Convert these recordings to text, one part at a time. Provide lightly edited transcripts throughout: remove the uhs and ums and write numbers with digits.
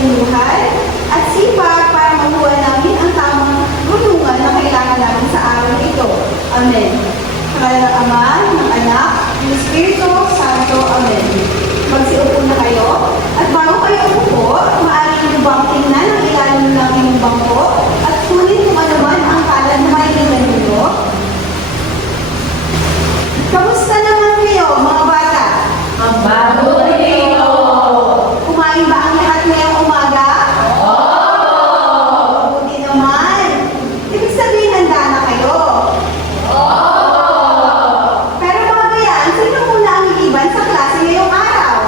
pagmumuhay at sipag para makuha namin ang tamang tulungan na kailangan namin sa araw na ito. Amen. Sa ngalan ng Ama, ng Anak, ng Espiritu Santo. Amen. Magsiupo na kayo. At bago kayo umupo, maaari niyo bang tingnan ang ilalim ng inyong bangko at kunin kung ano man ang kalan na kailangan ninyo? Kamusta naman kayo, mga bata? Mabuti po. Kumain ba ang lahat ngayong umaga? Mabuti naman. Ibig sabihin, handa na kayo. Pero mga yan, sino muna ang iiban sa klase ngayong araw?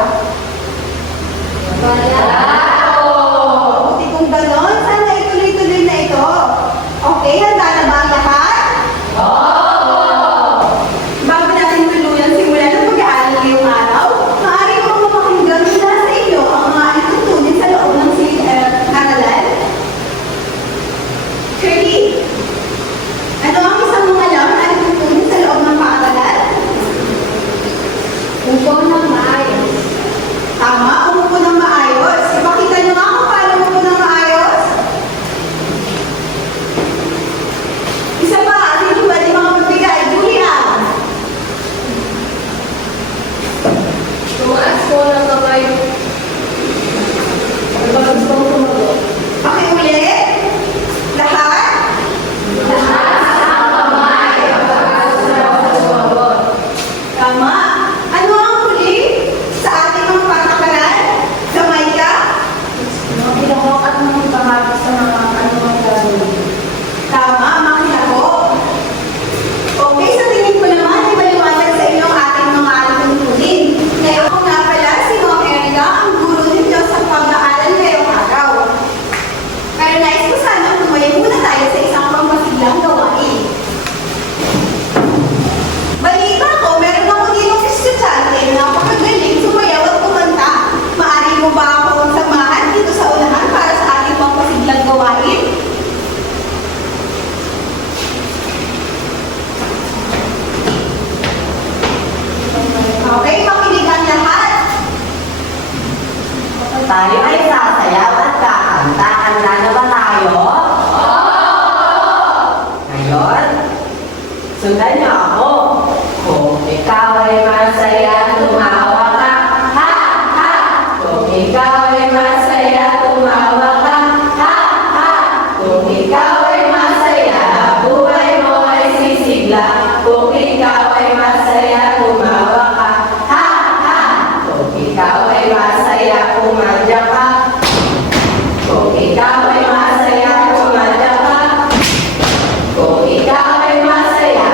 Mabuti kung ganon, sana ituloy-tuloy na ito. Okay, handa na ba ang lahat? Bago natin tuluyan simulan ang pag-aaral ngayong araw, maaari ko mapakinggan mula sa inyo ang mga itutunin sa loob ng aralan. Shirley, ano ang isang mga alam na itutunin sa loob ng paaralan? Upo ng maayos. Tama, umupo ng maayos. Ipakita niyo nga kung paano umupo ng maayos. Isa pa, sino pwede mga magbigay? Julian. Tumaas po ng kamay. Ano ba gusto mo tumagot? Pakiulit. Lahat. Taas ang kamay. Pagkakas na sumagot. Tama. Ano ang huli sa ating mga patakaran? Gamay ka? Pinawakan ng pangako sa mga anumang gagawin. Tama, makilako. Okay, sa tingin ko naman, ibaliwanag sa inyo ang ating mga itutunin. Ngayon ko nga pala si Ma'am Erica, ang guro ninyo sa pag-aaral ngayong araw. Pero nais ko sana tumayo muna tayo sa isang pangmasiglang gawain. Balita ko, meron ako ditong estudyante na napakagaling sumayaw at kumanta. Maaari mo ba akong samahan dito sa unahan para sa ating pangmasiglang gawain? Okay, makinig ang lahat. Tayo ay sasayaw at kakanta. Handa na ba tayo? Ngayon, sundan niyo ako. Kung ikaw ay masaya, tumawa ka. Ha! Ha! Kung ikaw ay masaya, tumawa ka. Ha! Ha! Kung ikaw ay masaya, buhay mo ay sisigla. Kung ikaw ay masaya, tumawa ka. Ha! Ha! Kung ikaw ay masaya, kumadya ka. Kung ikaw ay masaya, kumadya ka. Kung ikaw ay masaya,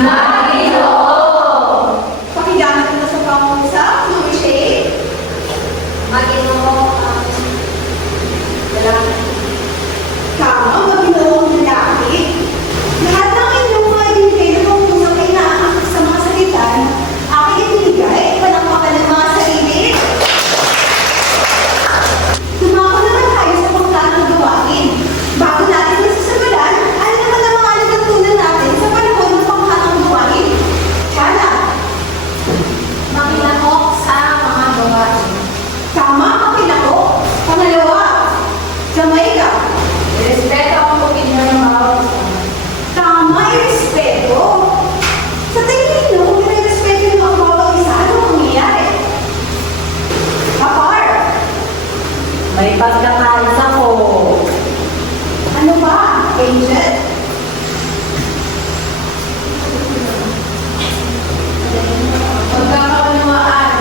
Maginoo. Pakigamit mo sa pangusap, Louis Shea. Maginoo ang lalaki. Tama, maginoong lalaki. Lahat ng inyong mga ibinigay na pangusap ay naaakit sa mga salitan, aking ibinigay, palakpakan ng mga sarili. Tumako naman tayo sa pagkakang gawain. Bago natin nasasimulan, ano naman ang mga natutunan natin sa panahon ng pagkakang gawain? Sana, Makilahok sa mga gawain. tama, kakilako. Pangalawa, Jamaica. Respeto ang opinion ng bawat isa. Tama, irespeto. Sa tingin ninyo, kung nire-respeto niyo ang bawat isa, ano ang mangyayari? Kapar, May pagkakalis ako. ano ba? Angel, Magkakaunawaan.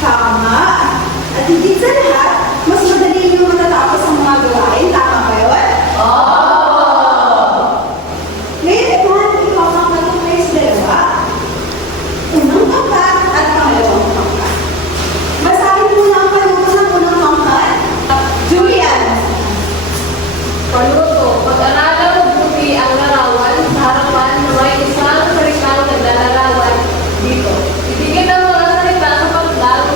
tama. At higit sa lahat, mas madali niyo matatapos ang mga gawain. Tama ba yun? Ngayon naman, ikaw ang matutay sa dalawa. Unang pangkat at pangalawang pangkat. Basahin muna ang panuto ng unang pangkat. Julian, Paluto. Pag-aralan mabuti ang larawan sa harapan na may isang salitang naglalarawan dito. Ibigay ang mga salita sa paglang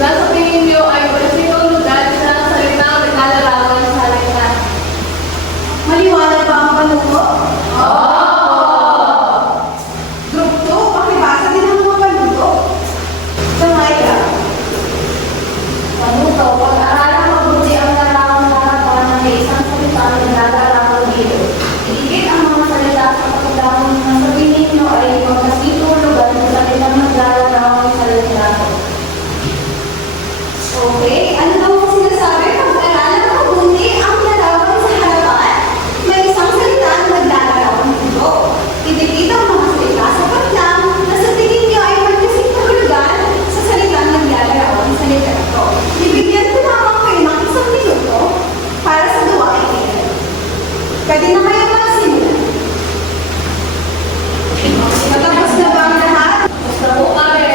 na sa tingin niyo ay masikong lugar sa salitang naglalarawan sa halitan. maliwanag ba ang panuto? Group 2, pakibasa din ang mga panuto. Jamaica, Panuto. Pag-aralan mabuti ang larawan sa harapan na may isang salitang naglalarawan dito. Ibigay ang mga salita sa paglang na sa tingin niyo ay magkasikong lugar sa salitang naglalarawan sa halitan. okay. Ano daw ang sinasabi? Pag-aralan mabuti ang larawan sa harapan. May isang salita na naglalarawan dito. Idikit ang mga salita sa patlang na sa tingin niyo ay magkasing kahulugan sa salita na naglalarawan sa literato. Ibigyan ko lamang kayo ng isang minuto para sa gawain ito. Pwede na kayo magsimulan. Natapos na ba ang lahat? Basta po kami.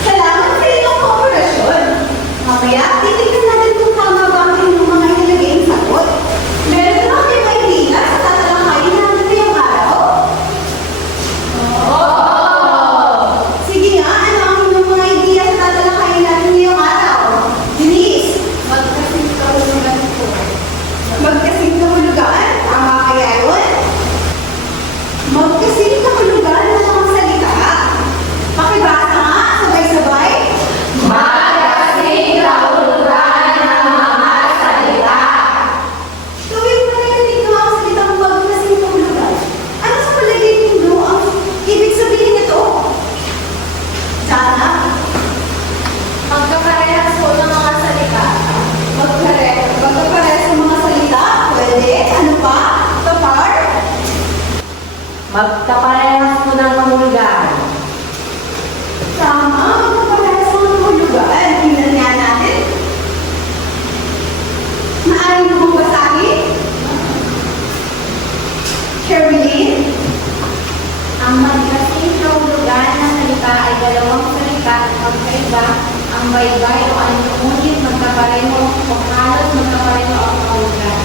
Salamat sa inyong kooperasyon. Mamaya, titignan natin kung tama ba ang inyong mga inilagay sa sagot. Meron ba kayong may idea sa tatalakayin natin ngayong araw? Sige nga, ano ang inyong mga idea sa tatalakayin natin ngayong araw? Denise, Magkasing kahulugan po. magkasing kahulugan. Tama kaya yun? Magkasing kahulugan ng mga salita. Pakibasa nga, sabay-sabay. Magkasing kahulugan ng mga salita. Tuwing narinig mo ang salitang magkasing kahulugan, ano sa palagay ninyo ang ibig sabihin nito? Sana, Magkaparehas po ng mga salita. magkapares sa mga salita, pwede, ano pa? Kapar, Magkaparehas mo ng kahulugan. tama, magkapares sa mga kahulugan. Tingnan nga natin. Maaari mo bang basahin? Caroline, Ang magkasing kahulugan ng salita ay dalawang salita at magkaiba. Ang baybay o ano ngunit magkapareho o halos magkapareho ang kahulugan.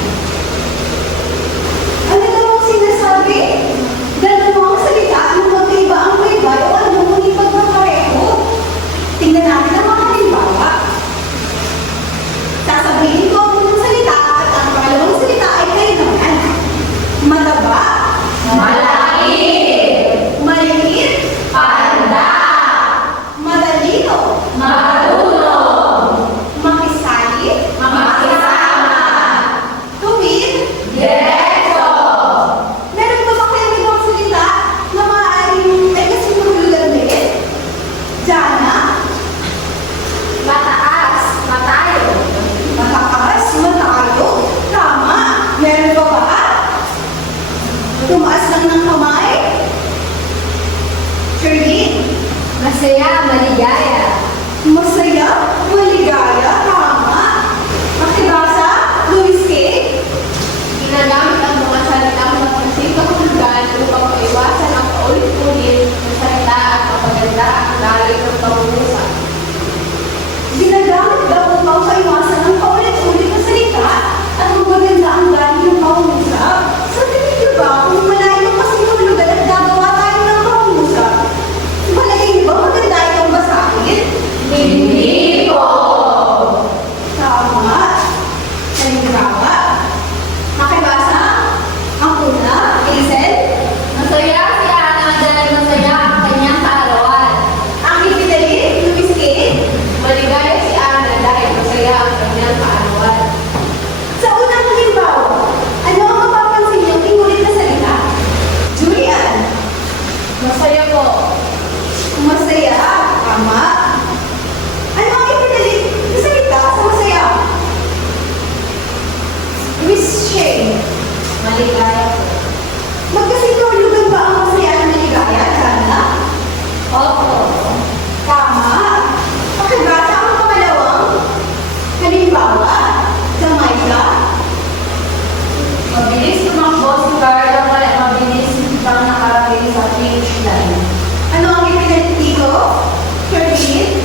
ano daw ang sinasabi? Dalawang salita na magkaiba ang baybay o ano ngunit magkakareho. Tingnan natin ang mga halimbawa. Sasabihin ko ang unang salita at ang pangalawang salita ay kayo naman. Mataba, Malaki. maliit, Panda. madalino, Marunong. halimbawa paiwasan ng paulit-ulit na salita at magaganda ang dami ng pangungusap. Sa tingin niyo ba kung malayo kasi kahulugan at gagawa tayo ng pangungusap? Palagay niyo ba maganda itong basahin? Hindi po. Tama. Halimbawa, makibasa ang una, Hazel. Masaya si Ana dahil masaya ang kanyang kaarawan. Ang ipinalit, Luis Kate. Maligaya si Ana dahil masaya ang kanyang kaarawan. Sa unang halimbawa, ano ang mapapansin niyong inulit na salita? Julian. Masaya po. Masaya. Tama. Ano ang ipinalit na salita sa masaya? Miss Shane. Maligaya po. Magkasintulugan ba ang masaya at maligaya, Jana? Opo. Tama. Pakibasa ang pangalawang halimbawa, Jamaica. Mabilis tumakbo si Carlo kaya mabilis pang nakarating sa finish line. Ano ang ipinalit dito? Charlene.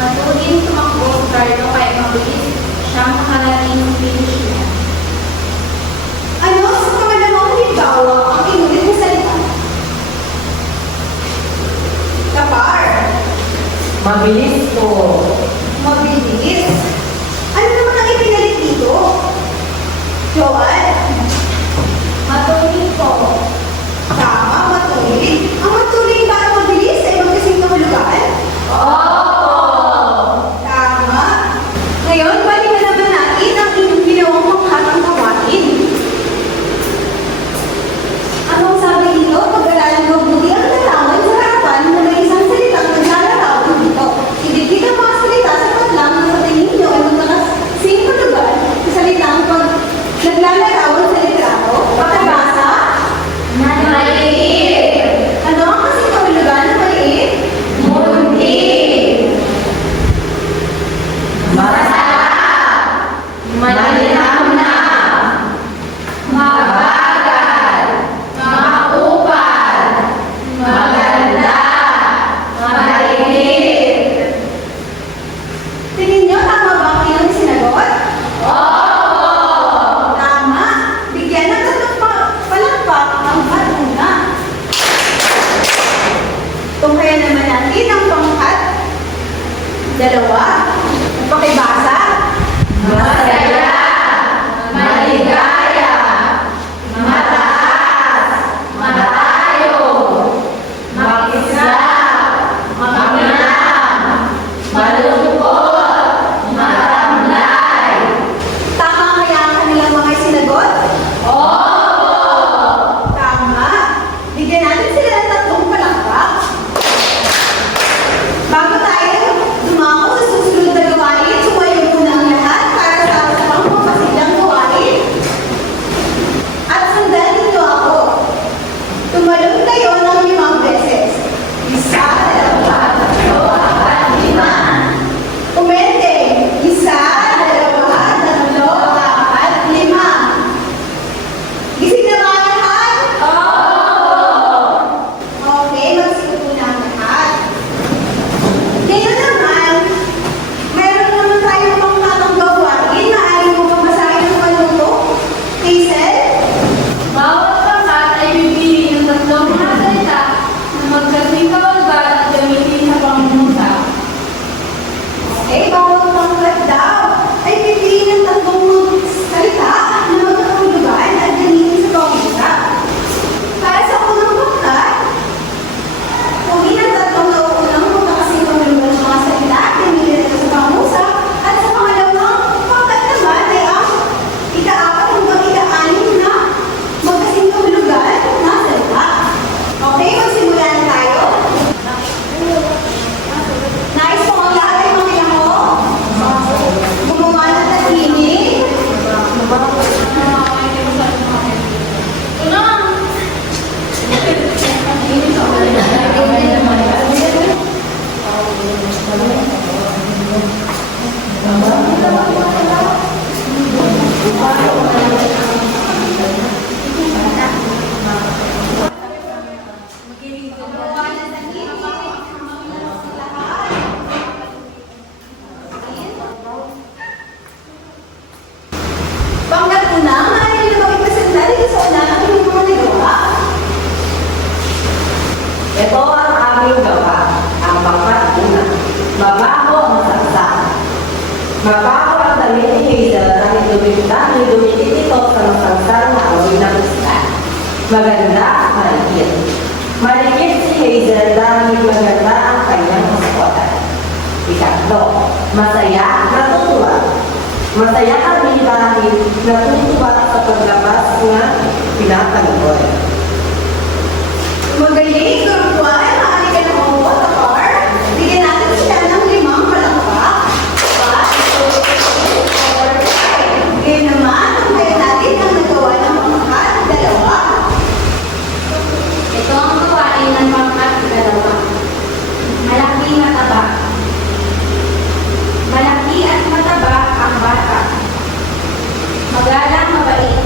Matuling tumakbo si Carlo kaya mabilis siyang makarating ng finish line. Ano sa pangalawang halimbawa ang inulit na salita? Kapar. Mabilis po. Mabilis. Ano naman ang ipinalit dito? Joan. Matuling po. Tama, matuloy. Ang matuloy ba at mabilis ay magkasing kahulugan? Tama. Ngayon, balikan naman natin ang inyong ginawang panghatang gawain. Anong sabi dito? Pag-aralan mabuti ang larawan sa harapan na may isang salitang naglalarawan dito. Idikit ang mga salita sa patlang na sa tingin nyo ay magkakasing hulugan sa salitang pag naglalarawan sa litrato. Pakibasa. Maliit. Ano ang kasing kahulugan ng maliit? Munti. Masarap. Malinaw na. Mabagal. Maupal. Maganda. Maliit. Tingin nyo, tama ba ang inyong sinagot? Tama. Bigyan ng tatlong palakpak ang una. Tungkaya naman natin ang pangkat. Dalawa. Pakibasa. Masaya. Maligaya. Mataas. Matayo. Makisa. Makamlam. Malungkot. Matamlay. Tama kaya ang kanilang mga sinagot? Tama. Bigyan natin sila ng tatlong palakpak. Bago tayo dumako sa susunod na gawain, sumayo muna ang lahat para sa pangpapasiglang gawain. At sundan ninyo ako. Tumalon kayo ng 5 beses. 1, 2, 3, 4, 5. Umende. 1, 2, 3, 4, 5. Gising na ba ang lahat? Okay, magsiupo na ang lahat. Ngayon naman, meron naman tayo pang tatang gawain. Maaari mo ba basahin ang panuto? Hazel? Bawat pangkat ay bibili ng tatlong mga salita na magkasing kahulugan at gamitin sa pangungusap. Okay, bawat pangkat daw ay pipiliin ng tatlong salita na magkakahulugan at gamitin sa pangusap. Para sa unang pangkat, pumili ng tatlong nauunang magkakasing kahulugan sa mga salita at gamitin ito sa pangusap. At sa pangalawang pangkat naman ay ang ika-4 hanggang ika-6 na magkasing kahulugan na salita. Okay, magsimula na tayo. Nais mo ang lahat ay mga mo? Gumawa ng tahimik. Gumawa ng tahimik. Mabaho ang damit ni Hazel dahil dumikit ito sa masangsang na amoy ng isda. Maganda, marikit. Marikit si Hazel dahil maganda ang kanyang maskotan. Ikatlo, masaya, natutuwa. Masaya kami dahil natutuwa sa paglabas nga pinatanggol. Magaling, turuan, maaari ka ng mabuo sa car. Bigyan natin sila ng 5 palakpak. 1, 2, 3, 4, 5. Ngayon naman, tunghayan natin ang nagawa ng pangkat 2. Ito ang gawain ng pangkat 2. Malaki mataba. Malaki at mataba ang bata. Magalang mabait.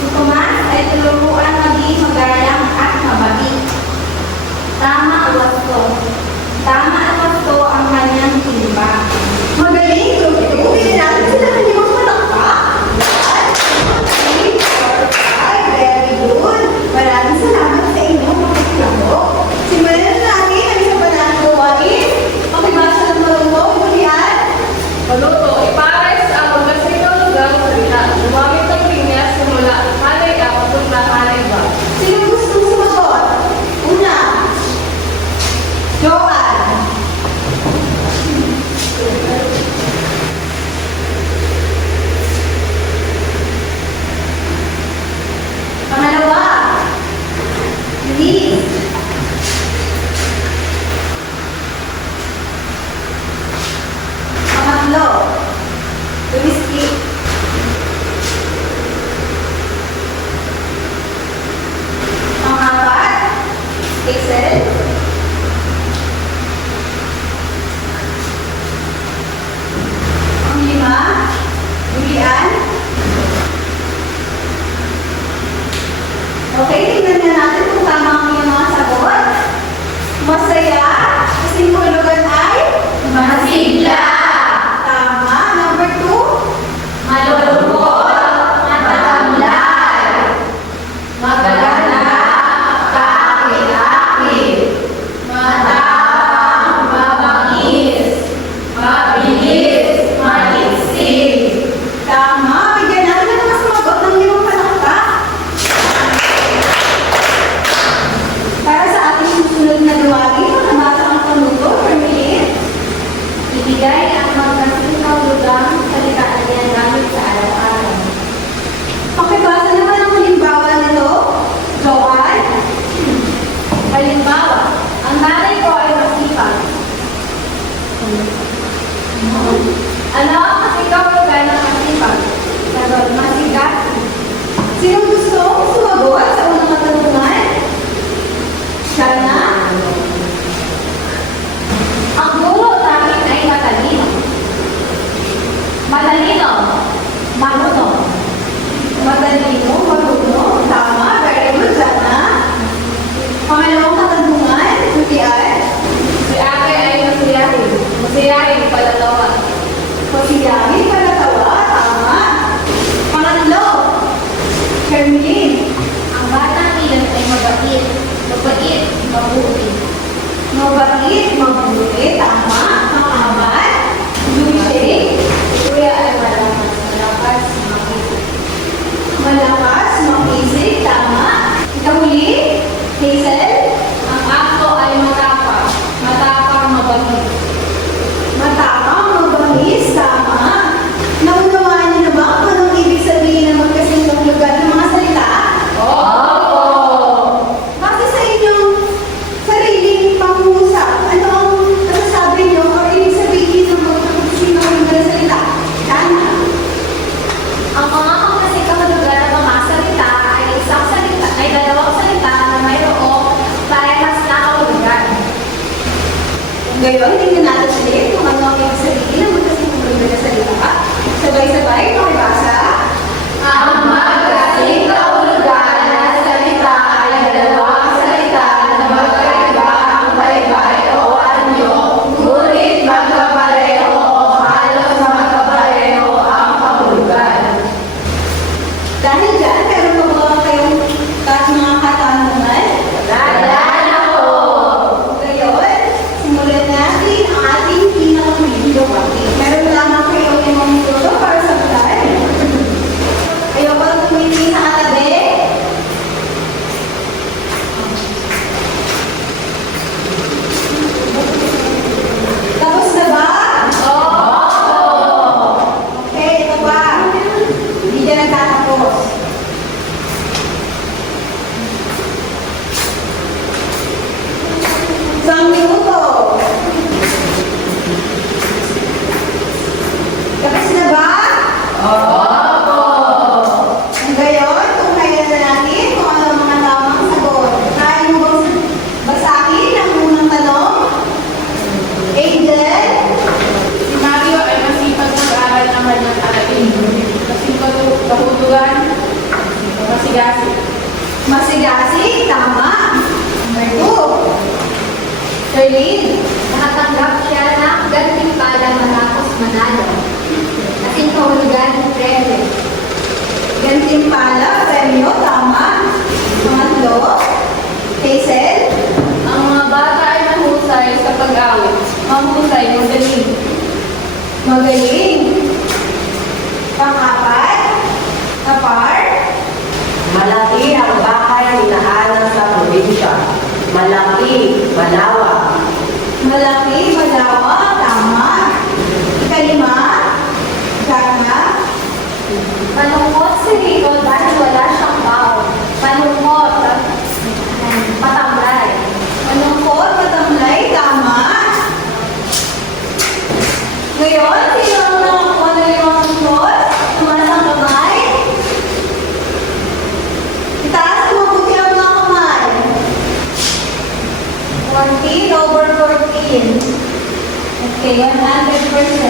Si Tomas ay tinuruan maging magalang at mabait. Tama ang wasto. Tama ang wasto ang kanyang timba. Magaling, turuan. Bigyan natin sila ng 5 palakpak. 1, 2, 3, 4, 5. Very good. Maraming salamat sa inyo, mga kilamo. Simulan na natin ang isa pa natin gawain. Pakibasa ng marunong, Julian. Paluto, ipares ang magkasinong lugar sa salita. Gumamit ng linya simula halay A papunta halay B. Sino gustong sumagot? Una, Joanne. Pangalawa, Liz. Pangatlo, Luiski. Pang-apat, Hazel. Pang-5, Julian. Okay, tingnan na natin kung tama ang iyong mga sagot. Masaya, kasi hulugan ay Masigla. tama. Number 2, Malulungkot. Matatamlay. Magaganda. Kakilakil. Matapang. Mabangis. Mabilis. Maliksik. tama. Bigyan natin ng mga sumagot ng 5 palakpak. Para sa ating susunod na gawain, nabasa ang panuto per minute. Ibigay ang magkasinaw lugang salitaan niya gamit sa araw-araw. Pakibasa naman ang halimbawa nito, Joanne. Halimbawa, ang nanay ko ay masipag. Anak, ikaw ay gano'ng masipag. Sagot, masigat. Sino gusto sumagot sa unang katanungan? Shana? Ang guro namin ay matalino. Matalino. Marunong. Matalino, marunong, tama, very good, Shana. Pangalawang katanungan, Julian. Si ate ay masiyahin. Masiyahin, palalawa. Kosiya. Charlene. Nakatanggap siya ng gantimpala matapos manalo. Kasing kahulugan, premyo. Gantimpala, premyo, tama. Pangatlo, Hazel. Ang mga bata ay mahusay sa pag-awit. Mahusay, magaling. Magaling. Pang-apat, Kapar. Malaki ang bahay ni Ana sa probinsya. Malaki, malawak. Malaki, malawa, tama. Ikalima, Jana. Malungkot si Rico dahil wala siyang bao. Malungkot. Patamlay. Malungkot, matamlay, tama. Ngayon, sino ang nakakuha ng limang malungkot? Tumaas ang kamay. Itaas ang mabuti ang mga kamay. 14 over 14. Okay, 100%.